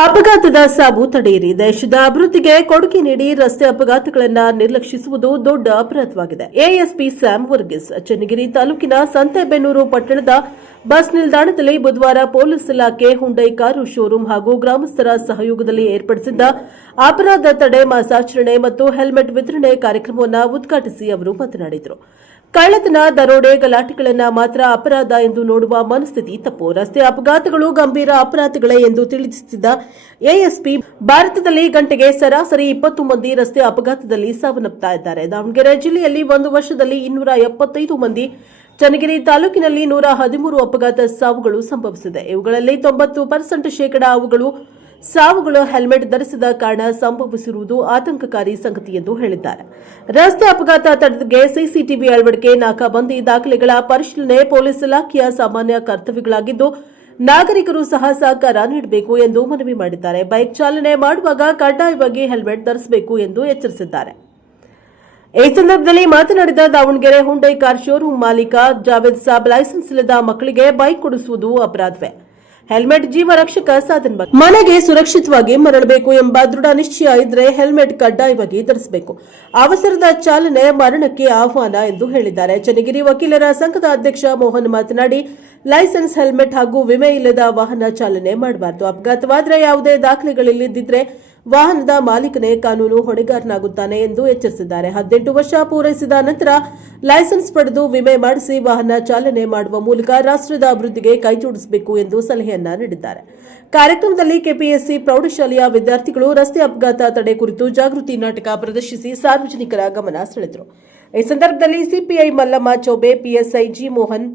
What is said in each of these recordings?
ಅಪಘಾತದ ಸಾವು ತಡೆಯಿರಿ. ದೇಶದ ಅಭಿವೃದ್ಧಿಗೆ ಕೊಡುಗೆ ನೀಡಿ ರಸ್ತೆ ಅಪಘಾತಗಳನ್ನು ನಿರ್ಲಕ್ಷಿಸುವುದು ದೊಡ್ಡ ಅಪರಾಧವಾಗಿದೆ. ಎಎಸ್ಪಿ ಸ್ಯಾಮ್ ವರ್ಗಿಸ್, ಚನ್ನಗಿರಿ ತಾಲೂಕಿನ ಸಂತೆಬೆನ್ನೂರು ಪಟ್ಟಣದ ಬಸ್ ನಿಲ್ದಾಣದಲ್ಲಿ ಬುಧವಾರ ಪೊಲೀಸ್ ಇಲಾಖೆ ಹುಂಡೈ ಕಾರು ಶೋರೂಂ ಹಾಗೂ ಗ್ರಾಮಸ್ಥರ ಸಹಯೋಗದಲ್ಲಿ ಏರ್ಪಡಿಸಿದ್ದ ಅಪರಾಧ ತಡೆ ಮಾಸಾಚರಣೆ ಮತ್ತು ಹೆಲ್ಮೆಟ್ ವಿತರಣೆ ಕಾರ್ಯಕ್ರಮವನ್ನು ಉದ್ಘಾಟಿಸಿ ಅವರು ಮಾತನಾಡಿದರು. ಕಳ್ಳತನ, ದರೋಡೆ, ಗಲಾಟೆಗಳನ್ನ ಮಾತ್ರ ಅಪರಾಧ ಎಂದು ನೋಡುವ ಮನಸ್ಥಿತಿ ತಪ್ಪು. ರಸ್ತೆ ಅಪಘಾತಗಳು ಗಂಭೀರ ಅಪರಾಧಗಳೇ ಎಂದು ತಿಳಿಸಿದ ಎಎಸ್ಪಿ, ಭಾರತದಲ್ಲಿ ಗಂಟೆಗೆ ಸರಾಸರಿ ಇಪ್ಪತ್ತು ಮಂದಿ ರಸ್ತೆ ಅಪಘಾತದಲ್ಲಿ ಸಾವನ್ನಪ್ಪುತ್ತಾ ಇದ್ದಾರೆ. ದಾವಣಗೆರೆ ಜಿಲ್ಲೆಯಲ್ಲಿ ಒಂದು ವರ್ಷದಲ್ಲಿ ಇನ್ನೂರ ಎಪ್ಪತ್ತೈದು ಮಂದಿ ಚನ್ನಗಿರಿ ತಾಲೂಕಿನಲ್ಲಿ ನೂರ ಹದಿಮೂರು ಅಪಘಾತ ಸಾವುಗಳು ಸಂಭವಿಸಿದೆ. ಇವುಗಳಲ್ಲಿ ತೊಂಬತ್ತು ಪರ್ಸೆಂಟ್ ಶೇಕಡಾ ಅವುಗಳು ಸಾವುಗಳು ಹೆಲ್ಮೆಟ್ ಧರಿಸದ ಕಾರಣ ಸಂಭವಿಸಿರುವುದು ಆತಂಕಕಾರಿ ಸಂಗತಿ ಎಂದು ಹೇಳಿದ್ದಾರೆ. ರಸ್ತೆ ಅಪಘಾತ ತಡೆಗೆ ಸಿಸಿಟಿವಿ ಅಳವಡಿಕೆ, ನಾಕಾಬಂದಿ ದಾಖಲೆಗಳ ಪರಿಶೀಲನೆ ಪೊಲೀಸ್ ಇಲಾಖೆಯ ಸಾಮಾನ್ಯ ಕರ್ತವ್ಯಗಳಾಗಿದ್ದು, ನಾಗರಿಕರು ಸಹ ಸಹಕಾರ ನೀಡಬೇಕು ಎಂದು ಮನವಿ ಮಾಡಿದ್ದಾರೆ. ಬೈಕ್ ಚಾಲನೆ ಮಾಡುವಾಗ ಕಡ್ಡಾಯವಾಗಿ ಹೆಲ್ಮೆಟ್ ಧರಿಸಬೇಕು ಎಂದು ಎಚ್ಚರಿಸಿದ್ದಾರೆ. ಈ ಸಂದರ್ಭದಲ್ಲಿ ಮಾತನಾಡಿದ ದಾವಣಗೆರೆ ಹುಂಡೈ ಕಾರ್ ಶೋರೂಂ ಮಾಲೀಕ ಜಾವೇದ್ ಸಾಬ್ ಲೈಸೆನ್ಸ್ ಇಲ್ಲದ ಮಕ್ಕಳಿಗೆ ಬೈಕ್ ಕೊಡಿಸುವುದು ಅಪರಾಧವೇ. ಹೆಲ್ಮೆಟ್ ಜೀವ ರಕ್ಷಕ ಸಾಧನ ಮನೆಗೆ ಸುರಕ್ಷಿತವಾಗಿ ಮರಳಬೇಕು ಎಂಬ ದೃಢ ನಿಶ್ಚಯ ಇದ್ರೆ ಹೆಲ್ಮೆಟ್ ಕಡ್ಡಾಯವಾಗಿ ಧರಿಸಬೇಕು. ಅವಸರದ ಚಾಲನೆ ಮರಣಕ್ಕೆ ಆಹ್ವಾನ ಎಂದು ಹೇಳಿದ್ದಾರೆ. ಚನ್ನಗಿರಿ ವಕೀಲರ ಸಂಘದ ಅಧ್ಯಕ್ಷ ಮೋಹನ್ ಮಾತನಾಡಿ, ಲೈಸೆನ್ಸ್, ಹೆಲ್ಮೆಟ್ ಹಾಗೂ ವಿಮೆ ಇಲ್ಲದ ವಾಹನ ಚಾಲನೆ ಮಾಡಬಾರದು. ಅಪಘಾತವಾದರೆ ಯಾವುದೇ ದಾಖಲೆಗಳಿಲ್ಲದಿದ್ರೆ ವಾಹನದ ಮಾಲೀಕನೇ ಕಾನೂನು ಹೊಣೆಗಾರನಾಗುತ್ತಾನೆ ಎಂದು ಎಚ್ಚರಿಸಿದ್ದಾರೆ. ಹದಿನೆಂಟು ವರ್ಷ ಪೂರೈಸಿದ ನಂತರ ಲೈಸೆನ್ಸ್ ಪಡೆದು ವಿಮೆ ಮಾಡಿಸಿ ವಾಹನ ಚಾಲನೆ ಮಾಡುವ ಮೂಲಕ ರಾಷ್ಟ್ರದ ಅಭಿವೃದ್ಧಿಗೆ ಕೈಜೋಡಿಸಬೇಕು ಎಂದು ಸಲಹೆಯನ್ನ ನೀಡಿದ್ದಾರೆ. ಕಾರ್ಯಕ್ರಮದಲ್ಲಿ ಕೆಪಿಎಸ್ಸಿ ಪ್ರೌಢಶಾಲೆಯ ವಿದ್ಯಾರ್ಥಿಗಳು ರಸ್ತೆ ಅಪಘಾತ ತಡೆ ಕುರಿತು ಜಾಗೃತಿ ನಾಟಕ ಪ್ರದರ್ಶಿಸಿ ಸಾರ್ವಜನಿಕರ ಗಮನ ಸೆಳೆದರು. ಈ ಸಂದರ್ಭದಲ್ಲಿ CPI Mallamma Choubey, PSI G Mohan,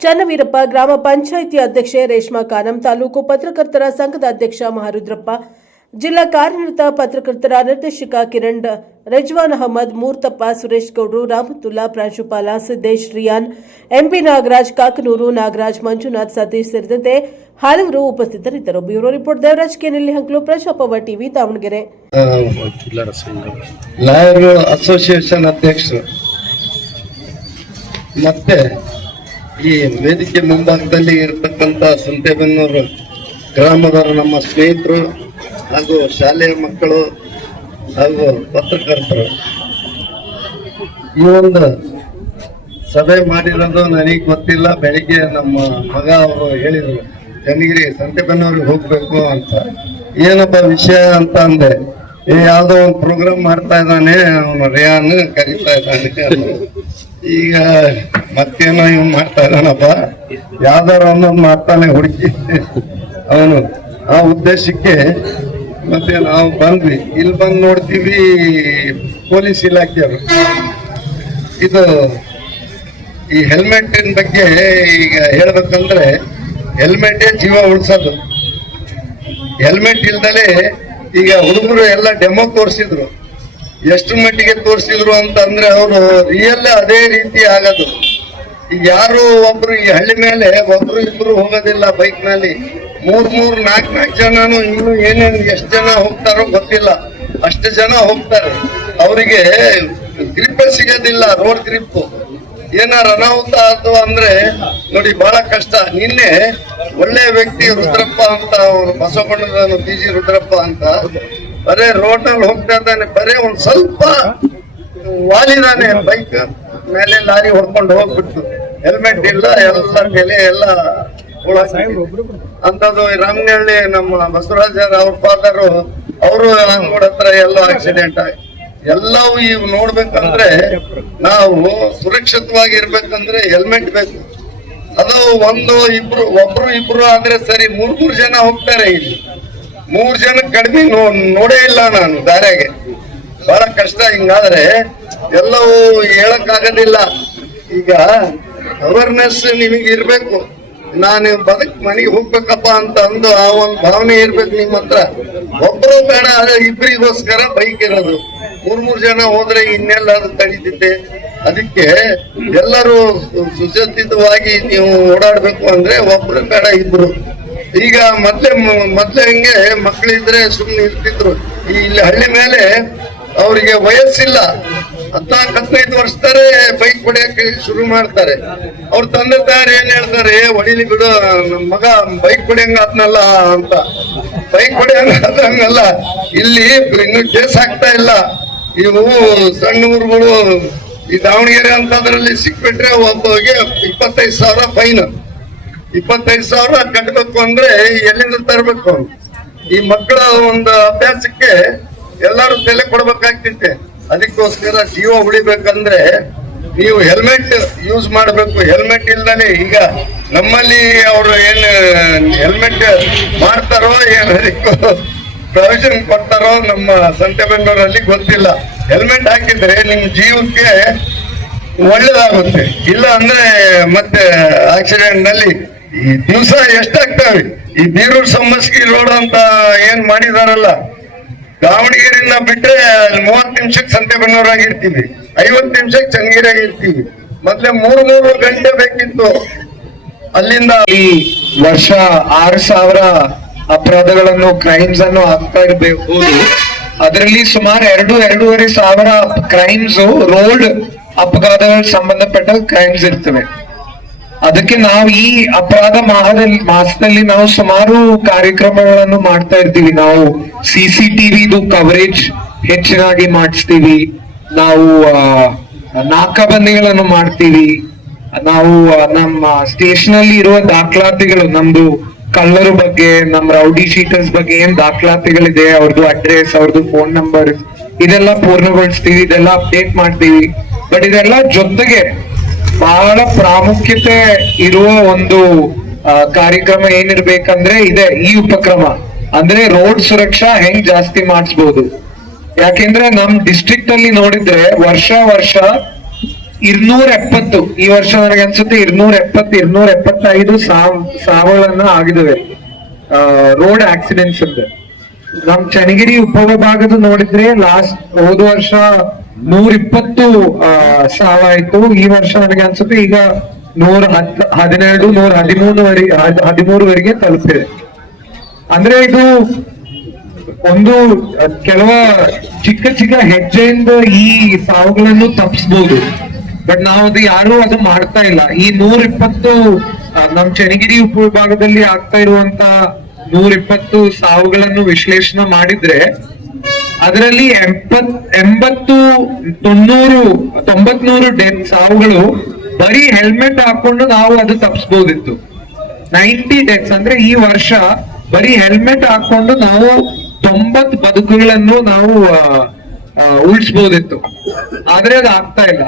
Channaveerappa, ಗ್ರಾಮ ಪಂಚಾಯಿತಿ ಅಧ್ಯಕ್ಷೆ ರೇಷ್ಮಾ ಕಾನಂ, ತಾಲೂಕು ಪತ್ರಕರ್ತರ ಸಂಘದ ಅಧ್ಯಕ್ಷ ಮಹಾರುದ್ರಪ್ಪ ಜಿಲ್ಲಾ ಕಾರ್ಯನಿರತ ಪತ್ರಕರ್ತರ ನಿರ್ದೇಶಕ ಕಿರಣ್, ರಜ್ವಾನ್ ಅಹಮದ್, ಮೂರ್ತಪ್ಪ ಸುರೇಶ್ ಗೌಡ್ರು, ರಾಮತುಲ್ಲಾ, ಪ್ರಾಂಶುಪಾಲ ಸಿದ್ದೇಶ್ ರಿಯಾನ್, ಎಂಪಿ ನಾಗರಾಜ್, ಕಾಕನೂರು ನಾಗರಾಜ್, ಮಂಜುನಾಥ್ ಸತೀಶ್ ಸೇರಿದಂತೆ ಹಲವರು ಉಪಸ್ಥಿತರಿದ್ದರು. ಬ್ಯೂರೋ ರಿಪೋರ್ಟ್, ದೇವರಾಜ್ ಕೆನೆಲ್ಲಿ ಹಂಕಲು ಪ್ರಜಾಪವ ಟಿವಿ, ದಾವಣಗೆರೆ. ಲಾಯರ್ ಅಸೋಸಿಯೇಷನ್ ಅಧ್ಯಕ್ಷರು. ಮತ್ತೆ ಈ ವೇದಿಕೆ ಮುಂಭಾಗದಲ್ಲಿ ಸಂತೆಬೆನ್ನೂರು ಗ್ರಾಮದವರು ನಮ್ಮ ಸ್ನೇಹಿತರು ಹಾಗೂ ಶಾಲೆಯ ಮಕ್ಕಳು ಹಾಗೂ ಪತ್ರಕರ್ತರು. ಈ ಒಂದು ಸಭೆ ಮಾಡಿರೋದು ನನಗೆ ಗೊತ್ತಿಲ್ಲ, ಬೆಳಿಗ್ಗೆ ನಮ್ಮ ಮಗ ಅವರು ಹೇಳಿದರು, ಚನ್ನಗಿರಿ ಸಂತೆಬೆನ್ನೂರಿಗೆ ಹೋಗ್ಬೇಕು ಅಂತ. ಏನಪ್ಪ ವಿಷಯ ಅಂತ ಅಂದೆ ಈ ಯಾವುದೋ ಒಂದು ಪ್ರೋಗ್ರಾಮ್ ಮಾಡ್ತಾ ಇದ್ದಾನೆ, ಅವನು ರಿಯಾನ್ ಕರೀತಾ ಇದ್ದಾನೆ. ಈಗ ಮತ್ತೇನೋ ಇವ್ ಮಾಡ್ತಾ ಇದ್ದಾನಪ್ಪ. ಯಾವ್ದಾರ ಒಂದೊಂದು ಮಾಡ್ತಾನೆ ಹುಡುಕಿ ಅವನು ಆ ಉದ್ದೇಶಕ್ಕೆ ಮತ್ತೆ ನಾವು ಬಂದ್ವಿ. ಇಲ್ಲಿ ಬಂದು ನೋಡ್ತೀವಿ ಪೊಲೀಸ್ ಇಲಾಖೆಯವರು. ಇದು ಈ ಹೆಲ್ಮೆಟಿನ ಬಗ್ಗೆ ಈಗ ಹೇಳ್ಬೇಕಂದ್ರೆ ಹೆಲ್ಮೆಟೇ ಜೀವ ಉಳಿಸೋದು. ಹೆಲ್ಮೆಟ್ ಇಲ್ದಲೆ ಈಗ ಹುಡುಗರು ಎಲ್ಲ ಡೆಮೋ ತೋರಿಸಿದ್ರು. ಎಷ್ಟು ಮಟ್ಟಿಗೆ ತೋರಿಸಿದ್ರು ಅಂತ ಅಂದ್ರೆ ಅವರು ರಿಯಲ್ ಅದೇ ರೀತಿ ಆಗೋದು. ಈಗ ಯಾರು ಒಬ್ರು ಈ ಹಳ್ಳಿ ಮೇಲೆ, ಒಬ್ರು ಇಬ್ರು ಹೋಗೋದಿಲ್ಲ ಬೈಕ್ನಲ್ಲಿ. ಮೂರ್ ಮೂರ್ ನಾಲ್ಕ್ ನಾಲ್ಕು ಜನನು ಇನ್ನು ಏನೇನು ಎಷ್ಟು ಜನ ಹೋಗ್ತಾರೋ ಗೊತ್ತಿಲ್ಲ. ಅಷ್ಟು ಜನ ಹೋಗ್ತಾರೆ. ಅವರಿಗೆ ಗ್ರಿಪ್ ಸಿಗೋದಿಲ್ಲ ರೋಡ್ ಗ್ರಿಪ್ ಏನಾರ ಅನಾಹುತ ಆಯ್ತು ಅಂದ್ರೆ, ನೋಡಿ, ಬಹಳ ಕಷ್ಟ. ನಿನ್ನೆ ಒಳ್ಳೆ ವ್ಯಕ್ತಿ ರುದ್ರಪ್ಪ ಅಂತ ಅವರು ಬಸವಣ್ಣನ ಬಿ ಜಿ ರುದ್ರಪ್ಪ ಅಂತ, ಬರೇ ರೋಡ್ನಲ್ಲಿ ಹೋಗ್ತಾ ಇದ್ದಾನೆ. ಬರೇ ಒಂದ್ ಸ್ವಲ್ಪ ವಾಲಿದಾನೆ ಬೈಕ್ ಮೇಲೆ ಲಾರಿ ಹೊಡ್ಕೊಂಡು ಹೋಗ್ಬಿಟ್ಟು ಹೆಲ್ಮೆಟ್ ಇಲ್ಲ, ಎಲ್ಲ ಮೇಲೆ ಎಲ್ಲ ಅಂತದ್ದು ರಾಮನಹಳ್ಳಿ ನಮ್ಮ ಬಸವರಾಜ ಅವ್ರ ಫಾದರ್ ಅವರು ಅಂಗೋಡ್ ಹತ್ರ ಎಲ್ಲ ಆಕ್ಸಿಡೆಂಟ್ ಆಗಿ ಎಲ್ಲವೂ ಈಗ ನೋಡ್ಬೇಕಂದ್ರೆ ನಾವು ಸುರಕ್ಷಿತವಾಗಿ ಇರ್ಬೇಕಂದ್ರೆ ಹೆಲ್ಮೆಟ್ ಬೇಕು. ಅದು ಒಂದು ಇಬ್ರು ಒಬ್ರು ಇಬ್ರು ಆದ್ರೆ ಸರಿ ಮೂರ್ ಮೂರ್ ಜನ ಹೋಗ್ತಾರೆ ಇಲ್ಲಿ. ಮೂರ್ ಜನ ಕಡಿಮೆ ನೋ- ನೋಡೇ ಇಲ್ಲ ನಾನು ದಾರ್ಯಾಗೆ. ಬಹಳ ಕಷ್ಟ ಹಿಂಗಾದ್ರೆ ಎಲ್ಲವೂ ಹೇಳಕ್ ಆಗೋದಿಲ್ಲ ಈಗ ಅವೇರ್ನೆಸ್ ನಿಮಗೆ ಇರ್ಬೇಕು ನಾನು ಬದುಕ್ ಮನೆಗೆ ಹೋಗ್ಬೇಕಪ್ಪ ಅಂತ ಅಂದು ಆ ಒಂದು ಭಾವನೆ ಇರ್ಬೇಕು ನಿಮ್ಮ ಹತ್ರ. ಒಬ್ರು ಬೇಡ ಇಬ್ಬರಿಗೋಸ್ಕರ ಬೈಕ್ ಇರೋದು. ಮೂರ್ ಮೂರ್ ಜನ ಹೋದ್ರೆ ಇನ್ನೆಲ್ಲ ಅದು ತಡೀತಿದ್ದೆ. ಅದಕ್ಕೆ ಎಲ್ಲರೂ ಸುಸಜ್ಜಿತವಾಗಿ ನೀವು ಓಡಾಡ್ಬೇಕು ಅಂದ್ರೆ ಒಬ್ರು ಬೇಡ, ಇಬ್ರು. ಈಗ ಮತ್ತೆ ಮತ್ತೆ ಹಂಗೆ ಮಕ್ಕಳಿದ್ರೆ ಸುಮ್ನೆ ಇರ್ತಿದ್ರು. ಇಲ್ಲಿ ಹಳ್ಳಿ ಮೇಲೆ ಅವರಿಗೆ ವಯಸ್ಸಿಲ್ಲ. ಹದಿನಾಲ್ಕು ಹದಿನೈದು ವರ್ಷದಾರೆ ಬೈಕ್ ಹೊಡೆಯಕ್ಕೆ ಶುರು ಮಾಡ್ತಾರೆ. ಅವ್ರ ತಂದೆ ತಾಯಿ ಏನ್ ಹೇಳ್ತಾರೆ "ಏ, ಹೊಡಿಲಿ ಬಿಡು ನಮ್ ಮಗ ಬೈಕ್ ಹೊಡಿಯಂಗ ಆತ್ನಲ್ಲ ಅಂತ. ಹಂಗಲ್ಲ ಇಲ್ಲಿ ಇನ್ನು ಕೇಸ್ ಆಗ್ತಾ ಇಲ್ಲ. ಇವು ಸಣ್ಣ ಊರುಗಳು ಈ ದಾವಣಗೆರೆ ಅಂತದ್ರಲ್ಲಿ ಸಿಕ್ಬಿಟ್ರೆ ಒಬ್ಬಗೆ ಇಪ್ಪತ್ತೈದು ಸಾವಿರ ಫೈನ್. ಇಪ್ಪತ್ತೈದು ಸಾವಿರ ಕಟ್ಟಬೇಕು ಅಂದ್ರೆ ಎಲ್ಲಿಂದ ತರಬೇಕು? ಈ ಮಕ್ಕಳ ಒಂದು ಅಭ್ಯಾಸಕ್ಕೆ ಎಲ್ಲಾರು ತಲೆ ಕೊಡ್ಬೇಕಾಗ್ತೈತೆ. ಅದಕ್ಕೋಸ್ಕರ ಜೀವ ಉಳಿಬೇಕಂದ್ರೆ ನೀವು ಹೆಲ್ಮೆಟ್ ಯೂಸ್ ಮಾಡಬೇಕು. ಹೆಲ್ಮೆಟ್ ಇಲ್ದಾನೆ ಈಗ ನಮ್ಮಲ್ಲಿ ಅವರು ಏನು ಹೆಲ್ಮೆಟ್ ಮಾಡ್ತಾರೋ ಏನು ಅದಕ್ಕೂ ಪ್ರೊವಿಷನ್ ಕೊಡ್ತಾರೋ ನಮ್ಮ ಸಂತೆಬೆನ್ನೂರಲ್ಲಿ ಗೊತ್ತಿಲ್ಲ. ಹೆಲ್ಮೆಟ್ ಹಾಕಿದ್ರೆ ನಿಮ್ಮ ಜೀವಕ್ಕೆ ಒಳ್ಳೇದಾಗುತ್ತೆ. ಇಲ್ಲ ಅಂದ್ರೆ ಮತ್ತೆ ಆಕ್ಸಿಡೆಂಟ್ನಲ್ಲಿ ಈ ದಿವಸ ಎಷ್ಟಾಗ್ತವೆ? ಈ ಬೀರೂರು ಸಮಸ್ಕಿ ರೋಡ್ ಅಂತ ಏನ್ ಮಾಡಿದಾರಲ್ಲ, ದಾವಣಗೆರೆಯಿಂದ ಬಿಟ್ರೆ ಮೂವತ್ ನಿಮಿಷಕ್ಕೆ ಸಂತೆಬೆನ್ನೂರಾಗ ಇರ್ತೀವಿ. ಐವತ್ ನಿಮಿಷಕ್ಕೆ ಚಂಗೀರಾಗಿ ಇರ್ತೀವಿ. ಮೊದ್ಲೇ ಮೂರು ಮೂರು ಗಂಟೆ ಬೇಕಿತ್ತು. ಅಲ್ಲಿಂದ ಈ ವರ್ಷ ಆರು ಸಾವಿರ ಅಪರಾಧಗಳನ್ನು ಕ್ರೈಮ್ಸ್ ಅನ್ನು ಆಗ್ತಾ ಇರಬೇಕು. ಅದರಲ್ಲಿ ಸುಮಾರು ಎರಡು, ಎರಡೂವರೆ ಸಾವಿರ ಕ್ರೈಮ್ಸ್ ರೋಡ್ ಅಪಘಾತಗಳ ಸಂಬಂಧಪಟ್ಟ ಕ್ರೈಮ್ಸ್ ಇರ್ತವೆ. ಅದಕ್ಕೆ ನಾವು ಈ ಅಪರಾಧ ಮಾಹದಲ್ಲಿ, ಮಾಸದಲ್ಲಿ ನಾವು ಸುಮಾರು ಕಾರ್ಯಕ್ರಮಗಳನ್ನು ಮಾಡ್ತಾ ಇರ್ತೀವಿ. ನಾವು ಸಿಸಿ ಟಿವಿದು ಕವರೇಜ್ ಹೆಚ್ಚಿನಾಗಿ ಮಾಡಿಸ್ತೀವಿ. ನಾವು ನಾಕಬಂದಿಗಳನ್ನು ಮಾಡ್ತೀವಿ. ನಾವು ನಮ್ಮ ಸ್ಟೇಷನ್ ಅಲ್ಲಿ ಇರುವ ದಾಖಲಾತಿಗಳು, ನಮ್ದು ಕಳ್ಳರ ಬಗ್ಗೆ, ನಮ್ಮ ರೌಡಿ ಶೀಟರ್ಸ್ ಬಗ್ಗೆ ಏನ್ ದಾಖಲಾತಿಗಳಿದೆ ಅವ್ರದ್ದು ಅಡ್ರೆಸ್ ಅವ್ರದ್ದು ಫೋನ್ ನಂಬರ್ ಇದೆಲ್ಲ ಪೂರ್ಣಗೊಳಿಸ್ತೀವಿ, ಇದೆಲ್ಲ ಅಪ್ಡೇಟ್ ಮಾಡ್ತೀವಿ. ಬಟ್ ಇದೆಲ್ಲ ಜೊತೆಗೆ ಬಹಳ ಪ್ರಾಮುಖ್ಯತೆ ಇರುವ ಒಂದು ಕಾರ್ಯಕ್ರಮ ಏನಿರ್ಬೇಕಂದ್ರೆ ಇದೆ, ಈ ಉಪಕ್ರಮ. ಅಂದ್ರೆ ರೋಡ್ ಸುರಕ್ಷಾ ಹೆಂಗ್ ಜಾಸ್ತಿ ಮಾಡಿಸ್ಬೋದು. ಯಾಕೆಂದ್ರೆ ನಮ್ ಡಿಸ್ಟ್ರಿಕ್ಟ್ ಅಲ್ಲಿ ನೋಡಿದ್ರೆ ವರ್ಷ ವರ್ಷ ಇರ್ನೂರ ಎಪ್ಪತ್ತು ಈ ವರ್ಷ ನನಗೆ ಅನ್ಸುತ್ತೆ ಇರ್ನೂರ ಎಪ್ಪತ್ತು ಇರ್ನೂರ ಎಪ್ಪತ್ತೈದು ಸಾವ್ ಸಾವುಗಳನ್ನ ಆಗಿದವೆ. ರೋಡ್ ಆಕ್ಸಿಡೆಂಟ್ಸ್ ಅಂತ. ನಮ್ ಚನ್ನಗಿರಿ ಉಪವಿಭಾಗದ ನೋಡಿದ್ರೆ ಲಾಸ್ಟ್ ಹೋದ ವರ್ಷ ನೂರ ಇಪ್ಪತ್ತು ಸಾವಾಯ್ತು ಈ ವರ್ಷ ನನಗೆ ಅನ್ಸುತ್ತೆ ಈಗ ನೂರ ಹತ್, ಹದಿನೆರಡು, ನೂರ ಹದಿಮೂರುವರೆಗೆ ಹದಿಮೂರುವರೆಗೆ ತಲುಪಿದೆ. ಅಂದ್ರೆ ಇದು ಒಂದು ಕೆಲವ ಚಿಕ್ಕ ಚಿಕ್ಕ ಹೆಜ್ಜೆಯಿಂದ ಈ ಸಾವುಗಳನ್ನು ತಪ್ಪಿಸಬಹುದು ಬಟ್ ನಾವು ಅದು ಯಾರು ಅದು ಮಾಡ್ತಾ ಇಲ್ಲ. ಈ ನೂರ ಇಪ್ಪತ್ತು ನಮ್ ಚನ್ನಗಿರಿ ಉಪವಿಭಾಗದಲ್ಲಿ ಆಗ್ತಾ ಇರುವಂತ ನೂರ ಇಪ್ಪತ್ತು ಸಾವುಗಳನ್ನು ವಿಶ್ಲೇಷಣೆ ಮಾಡಿದ್ರೆ, ಅದರಲ್ಲಿ ಎಂಬತ್, ಎಂಬತ್ತು, ತೊನ್ನೂರು ತೊಂಬತ್ನೂರು ಡೆತ್ ಸಾವುಗಳು ಬರೀ ಹೆಲ್ಮೆಟ್ ಹಾಕೊಂಡು ನಾವು ಅದು ತಪ್ಪಿಸಬಹುದಿತ್ತು ನೈಂಟಿ ಡೆತ್ಸ್ ಅಂದ್ರೆ ಈ ವರ್ಷ ಬರೀ ಹೆಲ್ಮೆಟ್ ಹಾಕೊಂಡು ನಾವು ತೊಂಬತ್ ಬದುಕುಗಳನ್ನು ನಾವು ಉಳಿಸ್ಬೋದಿತ್ತು. ಆದ್ರೆ ಅದು ಆಗ್ತಾ ಇಲ್ಲ.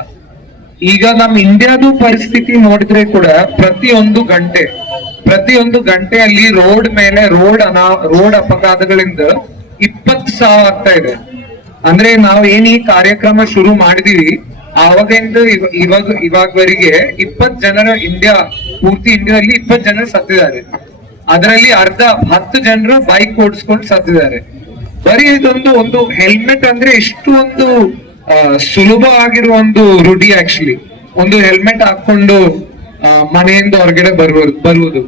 ಈಗ ನಮ್ ಇಂಡಿಯಾದು ಪರಿಸ್ಥಿತಿ ನೋಡಿದ್ರೆ ಕೂಡ ಪ್ರತಿಯೊಂದು ಗಂಟೆ, ಪ್ರತಿಯೊಂದು ಗಂಟೆಯಲ್ಲಿ ರೋಡ್ ಮೇಲೆ ರೋಡ್ ಅನಾ, ರೋಡ್ ಅಪಘಾತಗಳಿಂದ ಇಪ್ಪತ್ತು ಸಾವಿರ ಆಗ್ತಾ ಇದೆ. ಅಂದ್ರೆ ನಾವು ಏನ್ ಈ ಕಾರ್ಯಕ್ರಮ ಶುರು ಮಾಡಿದೀವಿ, ಆವಾಗಿಂದ ಇವ- ಇವಾಗ, ಇವಾಗವರೆಗೆ ಇಪ್ಪತ್ ಜನರ ಇಂಡಿಯಾ, ಪೂರ್ತಿ ಇಂಡಿಯಾದಲ್ಲಿ ಇಪ್ಪತ್ ಜನ ಸತ್ತಿದ್ದಾರೆ. ಅದರಲ್ಲಿ ಅರ್ಧ ಹತ್ತು ಜನರು ಬೈಕ್ ಓಡಿಸ್ಕೊಂಡು ಸತ್ತಿದ್ದಾರೆ. ಬರೀ ಇದೊಂದು ಒಂದು ಹೆಲ್ಮೆಟ್ ಅಂದ್ರೆ ಇಷ್ಟು ಒಂದು ಸುಲಭ ಆಗಿರುವ ಒಂದು ರೂಢಿ ಆಕ್ಚುಲಿ ಒಂದು ಹೆಲ್ಮೆಟ್ ಹಾಕೊಂಡು ಮನೆಯಿಂದ ಹೊರಗಡೆ ಬರುವುದು ಬರುವುದು.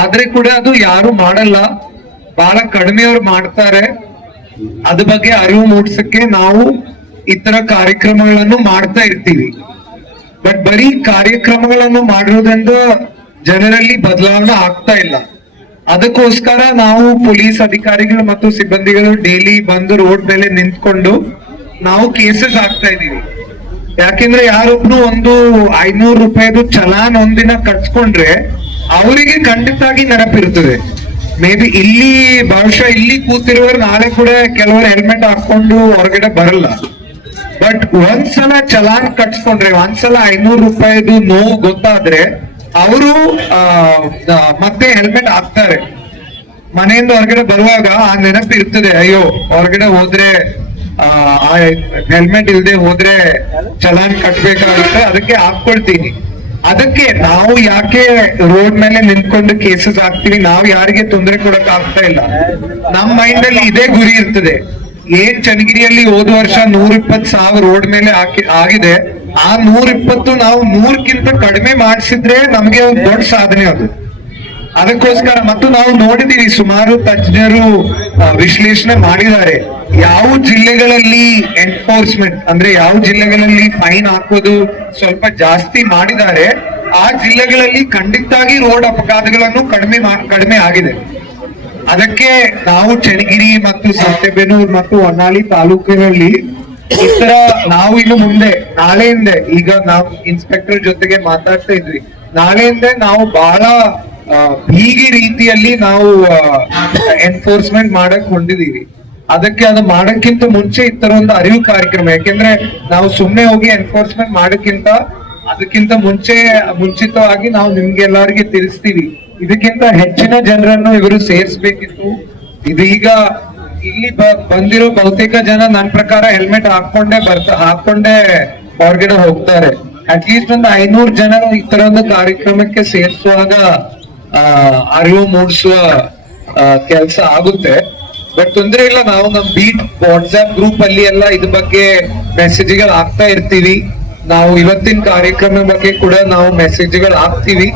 ಆದ್ರೆ ಕೂಡ ಅದು ಯಾರು ಮಾಡಲ್ಲ. ಬಹಳ ಕಡಿಮೆಯವ್ರು ಮಾಡ್ತಾರೆ. ಅದ್ರ ಬಗ್ಗೆ ಅರಿವು ಮೂಡಿಸಕ್ಕೆ ನಾವು ಈ ಕಾರ್ಯಕ್ರಮಗಳನ್ನು ಮಾಡ್ತಾ ಇರ್ತೀವಿ. ಬಟ್ ಬರೀ ಕಾರ್ಯಕ್ರಮಗಳನ್ನು ಮಾಡಿರೋದ್ರಿಂದ ಜನರಲ್ಲಿ ಬದಲಾವಣೆ ಆಗ್ತಾ ಇಲ್ಲ. ಅದಕ್ಕೋಸ್ಕರ ನಾವು ಪೊಲೀಸ್ ಅಧಿಕಾರಿಗಳು ಮತ್ತು ಸಿಬ್ಬಂದಿಗಳು ಡೈಲಿ ಬಂದು ರೋಡ್ ಮೇಲೆ ನಿಂತ್ಕೊಂಡು ನಾವು ಕೇಸಸ್ ಹಾಕ್ತಾ ಇದೀವಿ ಯಾಕೆಂದ್ರೆ ಯಾರೊಬ್ರು ಒಂದು ಐನೂರು ರೂಪಾಯಿದು ಚಲಾನ್ ಒಂದಿನ ಕಟ್ಸ್ಕೊಂಡ್ರೆ ಅವರಿಗೆ ಖಂಡಿತಾಗಿ ನೆನಪಿರುತ್ತದೆ ಮೇ ಬಿ ಇಲ್ಲಿ ಬಹುಶಃ ಇಲ್ಲಿ ಕೂತಿರುವವರು ನಾಳೆ ಕೂಡ ಕೆಲವರು ಹೆಲ್ಮೆಟ್ ಹಾಕೊಂಡು ಹೊರಗಡೆ ಬರಲ್ಲ. ಬಟ್ ಒಂದ್ಸಲ ಚಲಾನ್ ಕಟ್ಸ್ಕೊಂಡ್ರೆ, ಒಂದ್ಸಲ ಐನೂರು ರೂಪಾಯಿದು ನೋವು ಗೊತ್ತಾದ್ರೆ ಅವರು ಮತ್ತೆ ಹೆಲ್ಮೆಟ್ ಹಾಕ್ತಾರೆ. ಮನೆಯಿಂದ ಹೊರಗಡೆ ಬರುವಾಗ ಆ ನೆನಪು ಇರ್ತದೆ, ಅಯ್ಯೋ, ಹೊರಗಡೆ ಹೋದ್ರೆ, ಆ ಹೆಲ್ಮೆಟ್ ಇಲ್ಲದೆ ಹೋದ್ರೆ ಚಲಾನ್ ಕಟ್ಬೇಕಾಗುತ್ತೆ, ಅದಕ್ಕೆ ಹಾಕೊಳ್ತೀನಿ ಅದಕ್ಕೆ ನಾವು ಯಾಕೆ ರೋಡ್ ಮೇಲೆ ನಿಂತ್ಕೊಂಡು ಕೇಸಸ್ ಹಾಕ್ತಿವಿ? ನಾವು ಯಾರಿಗೆ ತೊಂದರೆ ಕೊಡಕ್ ಆಗ್ತಾ ಇಲ್ಲ. ನಮ್ಮ ಮೈಂಡ್ ಅಲ್ಲಿ ಇದೇ ಗುರಿ ಇರ್ತದೆ. ಏನ್ ಚನ್ನಗಿರಿಯಲ್ಲಿ ಹೋದ ವರ್ಷ ನೂರ ಇಪ್ಪತ್ ಸಾವಿರ ರೋಡ್ ಮೇಲೆ ಆಗಿದೆ, ಆ ನೂರ ಇಪ್ಪತ್ತು ನಾವು ನೂರಕ್ಕಿಂತ ಕಡಿಮೆ ಮಾಡಿಸಿದ್ರೆ ನಮ್ಗೆ ದೊಡ್ಡ ಸಾಧನೆ ಅದು. ಅದಕ್ಕೋಸ್ಕರ ಮತ್ತು ನಾವು ನೋಡಿದೀವಿ, ಸುಮಾರು ತಜ್ಞರು ವಿಶ್ಲೇಷಣೆ ಮಾಡಿದ್ದಾರೆ. ಯಾವ ಜಿಲ್ಲೆಗಳಲ್ಲಿ ಎನ್ಫೋರ್ಸ್ಮೆಂಟ್ ಅಂದ್ರೆ ಯಾವ ಜಿಲ್ಲೆಗಳಲ್ಲಿ ಫೈನ್ ಹಾಕೋದು ಸ್ವಲ್ಪ ಜಾಸ್ತಿ ಮಾಡಿದ್ದಾರೆ, ಆ ಜಿಲ್ಲೆಗಳಲ್ಲಿ ಖಂಡಿತಾಗಿ ರೋಡ್ ಅಪಘಾತಗಳನ್ನು ಕಡಿಮೆ ಕಡಿಮೆ ಆಗಿದೆ. ಅದಕ್ಕೆ ನಾವು ಚನ್ನಗಿರಿ ಮತ್ತು ಸಂತೆಬೆನೂರು ಮತ್ತು ಹೊನ್ನಾಳಿ ತಾಲೂಕಿನಲ್ಲಿ ಈ ತರ ನಾವು ಇನ್ನು ಮುಂದೆ ನಾಳೆಯಿಂದ ಈಗ ನಾವು ಇನ್ಸ್ಪೆಕ್ಟರ್ ಜೊತೆಗೆ ಮಾತಾಡ್ತಾ ಇದ್ವಿ. ನಾಳೆಯಿಂದ ನಾವು ಬಹಳ ಬೀಗಿ ರೀತಿಯಲ್ಲಿ ನಾವು ಎನ್ಫೋರ್ಸ್ಮೆಂಟ್ ಮಾಡಕ್ ಹೊಂದಿದೀವಿ. ಅದಕ್ಕೆ ಅದು ಮಾಡಕ್ಕಿಂತ ಮುಂಚೆ ಈ ತರ ಒಂದು ಅರಿವು ಕಾರ್ಯಕ್ರಮ, ಯಾಕೆಂದ್ರೆ ನಾವು ಸುಮ್ಮನೆ ಹೋಗಿ ಎನ್ಫೋರ್ಸ್ಮೆಂಟ್ ಮಾಡಕ್ಕಿಂತ ಅದಕ್ಕಿಂತ ಮುಂಚೆ, ಮುಂಚಿತವಾಗಿ ನಾವು ನಿಮ್ಗೆ ಎಲ್ಲರಿಗೆ ತಿಳಿಸ್ತೀವಿ. ಇದಕ್ಕಿಂತ ಹೆಚ್ಚಿನ ಜನರನ್ನು ಇವರು ಸೇರಿಸಬೇಕಿತ್ತು. ಇದು ಈಗ ಇಲ್ಲಿ ಬಂದಿರೋ ಬಹುತೇಕ ಜನ ನನ್ನ ಪ್ರಕಾರ ಹೆಲ್ಮೆಟ್ ಹಾಕೊಂಡೇ ಬರ್ತಾ ಹಾಕೊಂಡೇ ಹೊರಗಡೆ ಹೋಗ್ತಾರೆ. ಅಟ್ಲೀಸ್ಟ್ ಒಂದು ಐನೂರು ಜನರು ಈ ತರ ಒಂದು ಕಾರ್ಯಕ್ರಮಕ್ಕೆ ಸೇರಿಸುವಾಗ ಅರಿವು ಮೂಡಿಸುವ ಕೆಲಸ ಆಗುತ್ತೆ. ಬಟ್ ತೊಂದ್ರೆ ಇಲ್ಲ, ನಾವು ನಮ್ ಬೀಟ್ ವಾಟ್ಸ್ಆಪ್ ಗ್ರೂಪ್ ಅಲ್ಲಿ ಎಲ್ಲ ಇದ್ರ ಬಗ್ಗೆ ಮೆಸೇಜ್ಗಳು ಹಾಕ್ತಾ ಇರ್ತೀವಿ. ನಾವು ಇವತ್ತಿನ ಕಾರ್ಯಕ್ರಮ ಬಗ್ಗೆ ಕೂಡ ನಾವು ಮೆಸೇಜ್ಗಳು ಹಾಕ್ತೀವಿ.